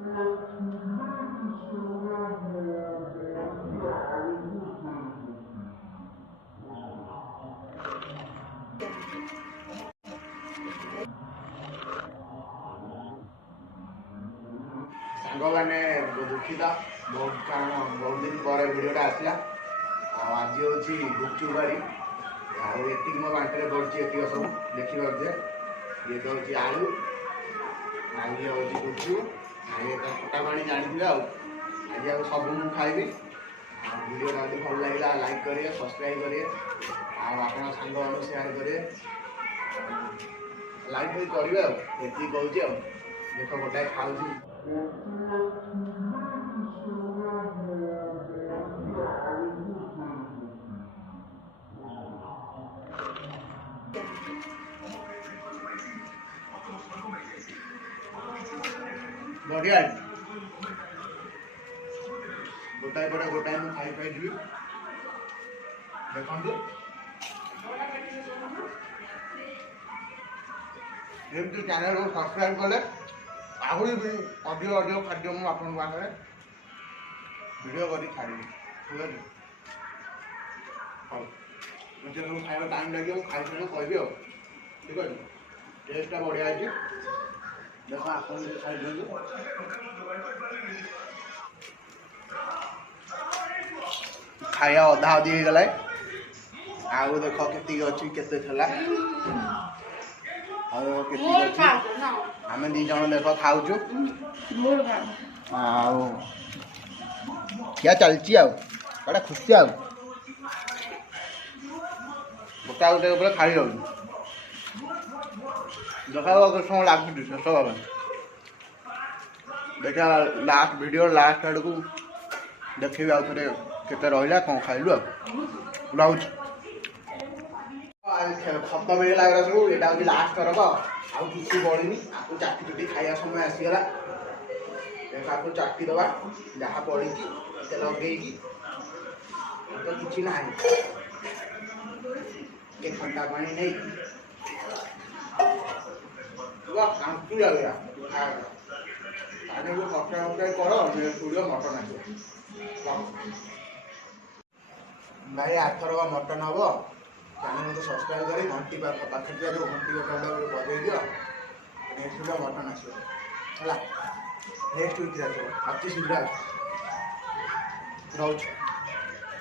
सांग मैंने दुखित बहुत कारण बहुत दिन पर भिडटा आसला आज हूँ गुपचुप बारी आती मो बांटे पड़ी ये सब देखी पारे ये तो हूँ आलू आज हूँ गुपचुप ये खटा पानी जानी आज सब मुझे खाइबी वीडियो भल लगे लाइक करेंगे सब्सक्राइब करेंगे आप सांग मान सेयार करेंगे लाइक भी करेंगे ये कहूँ देख गोटाए खाऊ बढ़िया गोटाए पर गोटाए मुझे खाई पाई जी देखो एमती चैनल को सब्सक्राइब कले आहरी भी ऑडियो ऑडियो खाद्य मुझे आपन पाखे वीडियो कर छाड़ी ठीक है हाँ मुझे सब खाଇବା टाइम लगे खाई कहबी ठीक है टेस्टा बढ़िया है देख आप खाई खाया अधा अधी हो गला आउ देख के अच्छी के आम दी जन देख खाऊ क्या चलती आटा खुशी आ गोटा गोटे खाई जाऊँ देखा समय लगुच शेष भाव देखा लास्ट वीडियो लास्ट आड़ को देखी आउ थे केते रहा कौन खाइलु रोच खत मिले लगे सब यहाँ हूँ लास्ट थरक आउ कि बढ़नी आपको चाटी चुटी खाया समय आसीगला देख आपको चाटी दबा जहाँ पड़ी लगे तो किसी ना ठंडा पानी नहीं कांचु लगे खाने को सब्सक्राइब कर स्टूडियो मटन आस भाई आठर मटन हम चैनल को सब्सक्राइब कर घंटी पाखे जो घंटी बजे दियो नेक्स्ट वीडियो मटन आस नेक्स्ट वीक अति शीघ्र रोच।